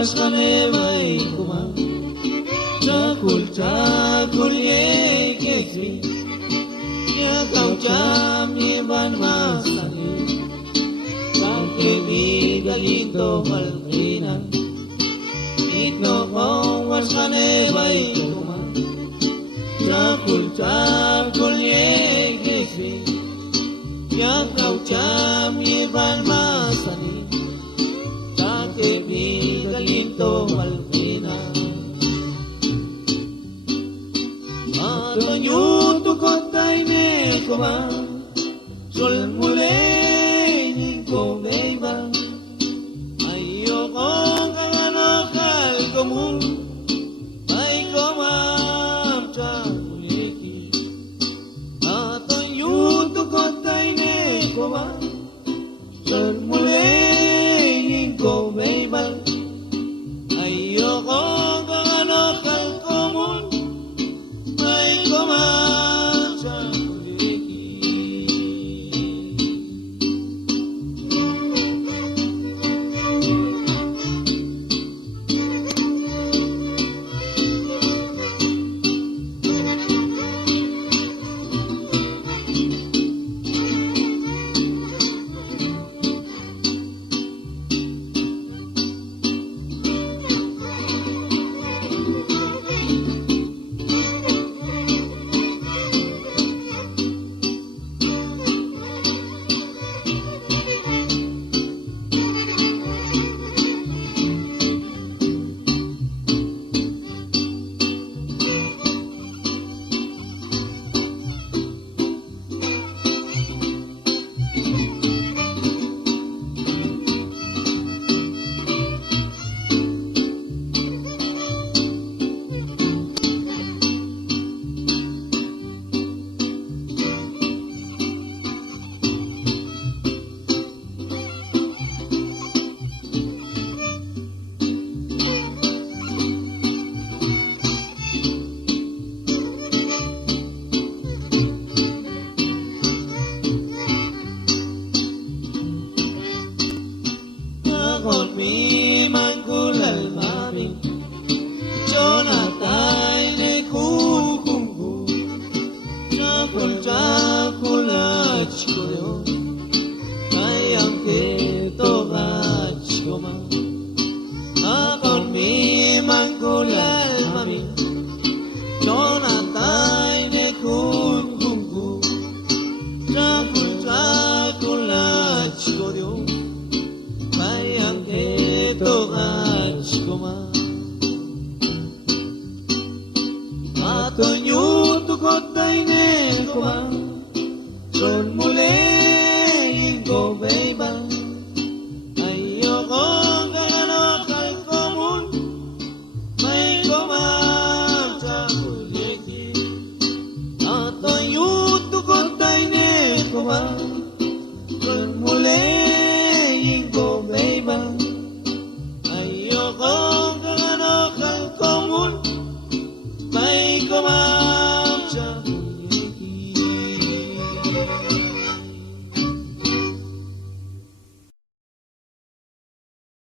واشغل بيكما Cakul ye kesri Ya kau jami ban masani Kake mi galito malpina Ito kong wasane baikuma Cakul ye kesri Ya kau jami ban masani Kake mi galito malpina Tonyo kotay ne koma Sol mule ningko beba Ayo kong kanganakal komun Ay komam chakuleki Tonyo kotay ne koma Sol mule ningko beba Ayo kong kanganakal komun Con mi manco